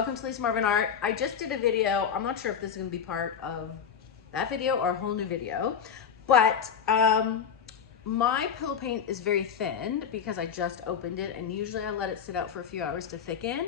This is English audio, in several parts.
welcome to Lisa Marvin Art. I just did a video. I'm not sure if this is going to be part of that video or a whole new video, but my pillow paint is very thin because I just opened it, and usually I let it sit out for a few hours to thicken.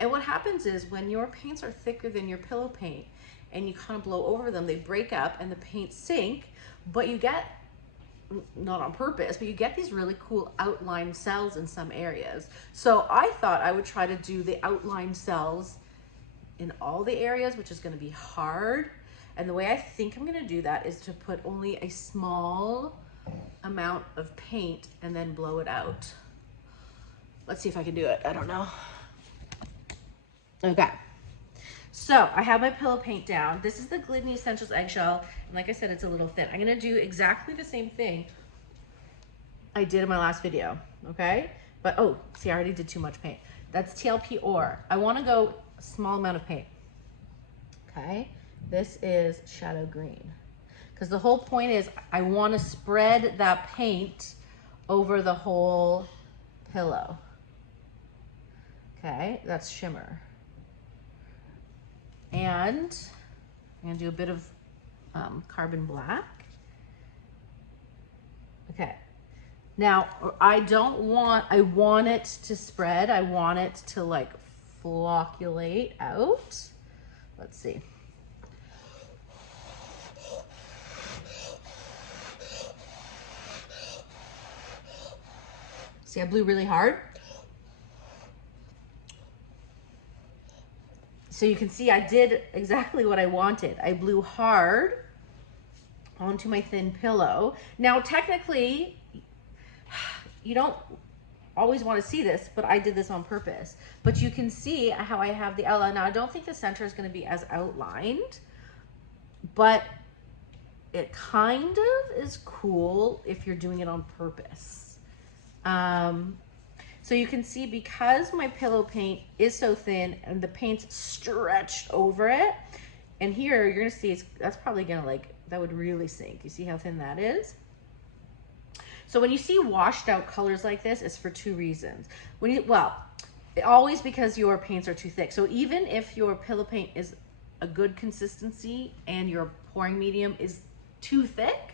And what happens is when your paints are thicker than your pillow paint and you kind of blow over them, they break up and the paints sink, but you get, not on purpose, but you get these really cool outline cells in some areas. So I thought I would try to do the outline cells in all the areas, which is going to be hard. And the way I think I'm going to do that is to put only a small amount of paint and then blow it out. Let's see if I can do it. I don't know. Okay. So I have my pillow paint down. This is the Glidden Essentials Eggshell. And like I said, it's a little thin. I'm going to do exactly the same thing I did in my last video. Okay. But, oh, see, I already did too much paint. That's TLP ore. I want to go a small amount of paint. Okay. This is shadow green. Because the whole point is I want to spread that paint over the whole pillow. Okay. That's shimmer. And I'm going to do a bit of carbon black. Okay. Now, I want it to spread. I want it to like flocculate out. Let's see. See, I blew really hard. So you can see I did exactly what I wanted. I blew hard onto my thin pillow. Now, technically, you don't always want to see this, but I did this on purpose. But you can see how I have the outline. Now, I don't think the center is going to be as outlined, but it kind of is cool if you're doing it on purpose. So you can see because my pillow paint is so thin and the paint's stretched over it, and here you're gonna see that's probably gonna that would really sink. You see how thin that is? So when you see washed out colors like this, it's for two reasons. Always because your paints are too thick. So even if your pillow paint is a good consistency and your pouring medium is too thick,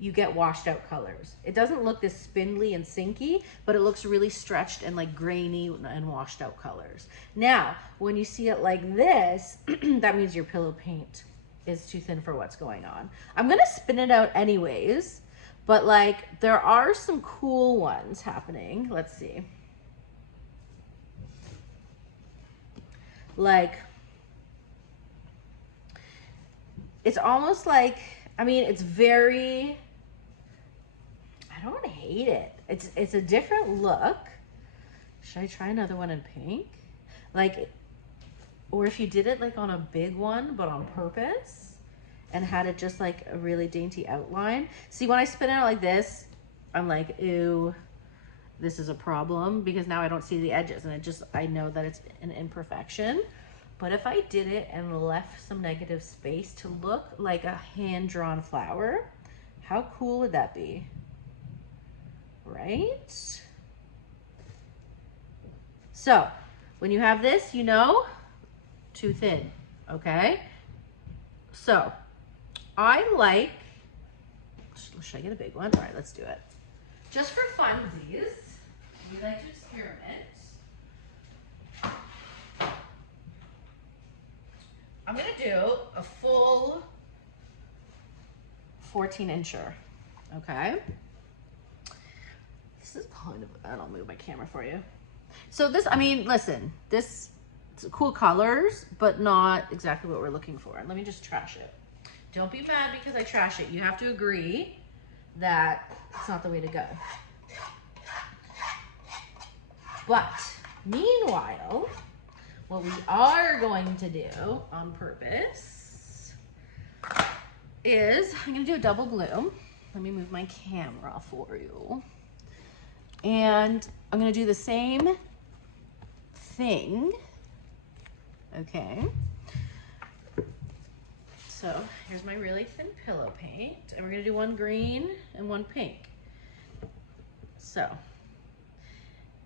you get washed out colors. It doesn't look this spindly and sinky, but it looks really stretched and like grainy and washed out colors. Now, when you see it like this, that means your pillow paint is too thin for what's going on. I'm gonna spin it out anyways, but like there are some cool ones happening. Let's see. Like, it's almost like, I mean, it's very, I don't hate it. It's a different look. Should I try another one in pink? Like, or if you did it like on a big one, but on purpose and had it just like a really dainty outline. See, when I spin it out like this, I'm like, ew, this is a problem because now I don't see the edges and I know that it's an imperfection. But if I did it and left some negative space to look like a hand-drawn flower, how cool would that be? Right? So, when you have this, you know, too thin, okay? So, I like, should I get a big one? All right, let's do it. Just for funsies, we like to experiment. I'm gonna do a full 14-incher, okay? This is kind of, I'll move my camera for you. So this, I mean, listen, this, it's cool colors, but not exactly what we're looking for. Let me just trash it. Don't be mad because I trash it. You have to agree that it's not the way to go. But meanwhile, what we are going to do on purpose is I'm going to do a double glue. Let me move my camera for you. And I'm going to do the same thing. Okay. So here's my really thin pillow paint. And we're going to do one green and one pink. So,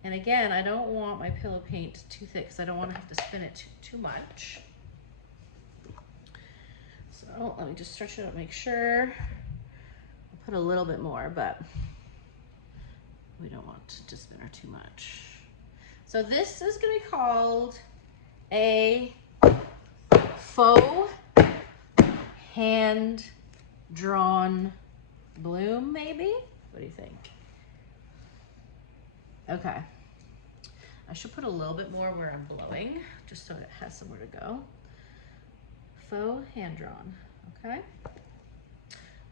And again, I don't want my pillow paint too thick because I don't want to have to spin it too much. So let me just stretch it out, make sure. I'll put a little bit more, but we don't want to spin her too much. So this is going to be called a faux hand-drawn bloom, maybe? What do you think? Okay. I should put a little bit more where I'm blowing, just so it has somewhere to go. Faux hand-drawn, okay?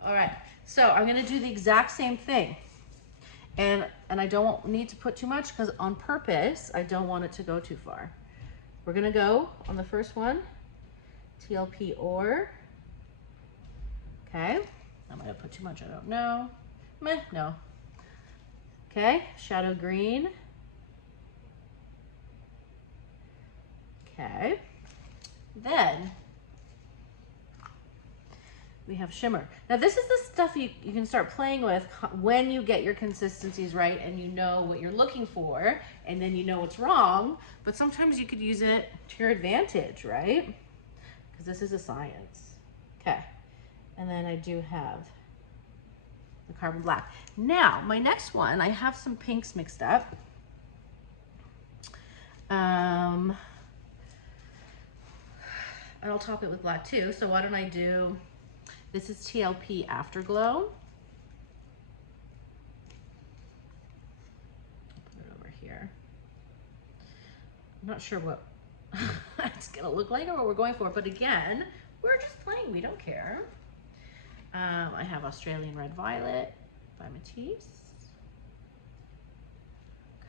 All right, so I'm gonna do the exact same thing. And I don't need to put too much because on purpose, I don't want it to go too far. We're gonna go on the first one, TLP or. Okay, I might have put too much, I don't know. Meh, no. Okay, shadow green. Okay, then we have shimmer. Now this is the stuff you can start playing with when you get your consistencies right and you know what you're looking for and then you know what's wrong, but sometimes you could use it to your advantage, right? Because this is a science. Okay, and then I do have the carbon black. Now, my next one, I have some pinks mixed up. And I'll top it with black too, so why don't I do, this is TLP Afterglow. Put it over here. I'm not sure what it's gonna look like or what we're going for, but again, we're just playing, we don't care. I have Australian Red Violet by Matisse.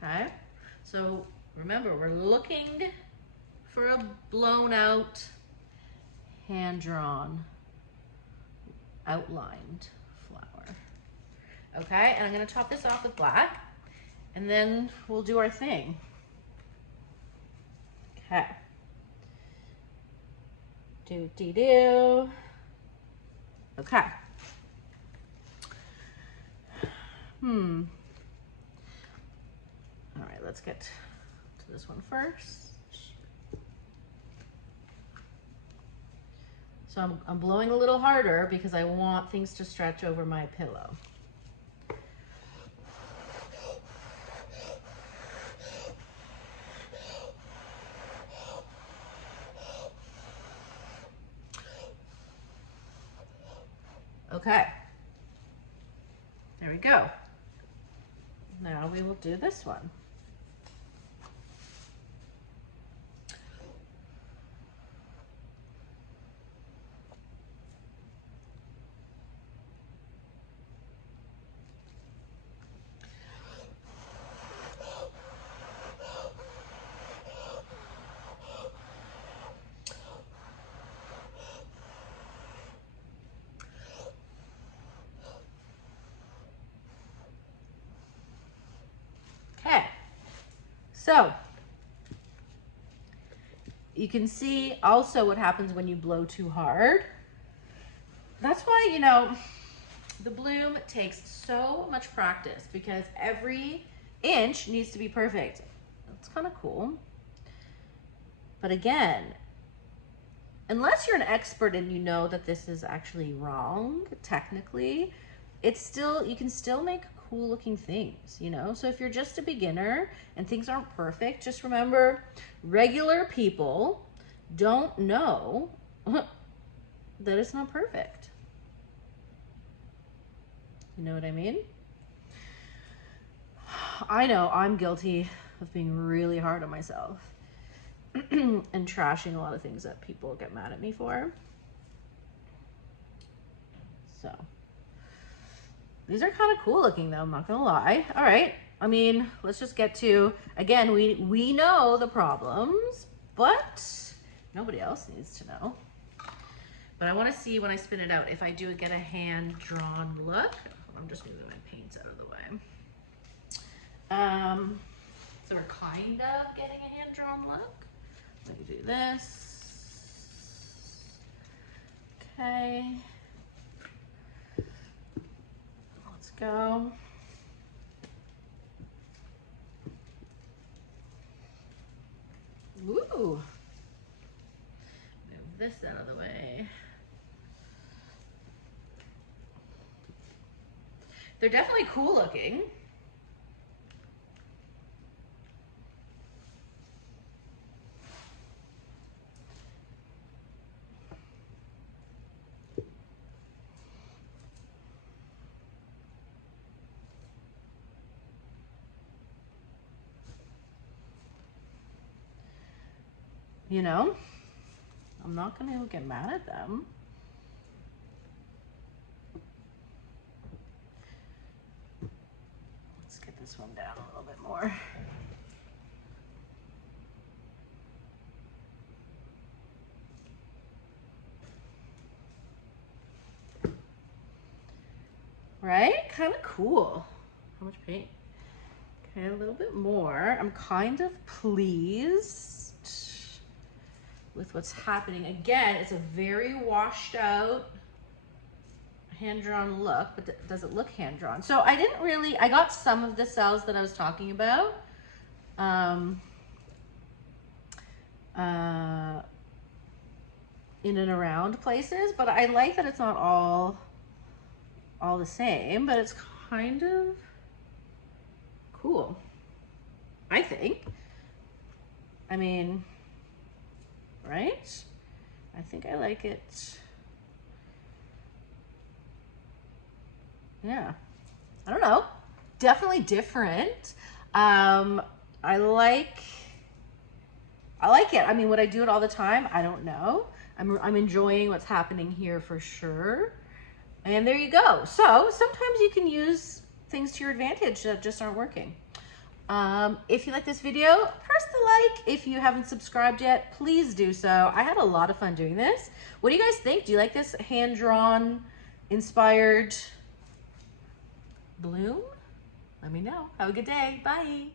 Okay, so remember, we're looking for a blown out, hand-drawn, outlined flower. Okay, and I'm gonna top this off with black, and then we'll do our thing. Okay. Do-de-do. Okay. All right, let's get to this one first. So I'm blowing a little harder because I want things to stretch over my pillow. Okay, there we go. Now we will do this one. Okay, so you can see also what happens when you blow too hard. That's why, you know, the bloom takes so much practice because every inch needs to be perfect. That's kind of cool. But again, unless you're an expert and you know that this is actually wrong, technically, it's still, you can still make cool looking things, you know? So if you're just a beginner and things aren't perfect, just remember, regular people don't know that it's not perfect. You know what I mean? I know I'm guilty of being really hard on myself and trashing a lot of things that people get mad at me for. So these are kind of cool looking though, I'm not gonna lie. All right, I mean, let's just get to, again, we know the problems, but nobody else needs to know. But I want to see when I spin it out if I do get a hand-drawn look. I'm just moving my paints out of the way. So we're kind of getting a hand-drawn look. Let me do this. Okay. Let's go. this out of the way. They're definitely cool looking. You know, I'm not gonna get mad at them. Let's get this one down a little bit more. Right? Kind of cool. How much paint? Okay, a little bit more. I'm kind of pleased with what's happening. Again, it's a very washed out, hand-drawn look, but does it look hand-drawn? So I got some of the cells that I was talking about. In and around places, but I like that it's not all the same, but it's kind of cool, I think. I mean, right? I think I like it. Yeah, I don't know, definitely different. I like it. I mean, would I do it all the time? I don't know. I'm enjoying what's happening here for sure. And there you go. So sometimes you can use things to your advantage that just aren't working. If you like this video, press the like. If you haven't subscribed yet, please do so. I had a lot of fun doing this. What do you guys think? Do you like this hand-drawn, inspired bloom? Let me know. Have a good day. Bye.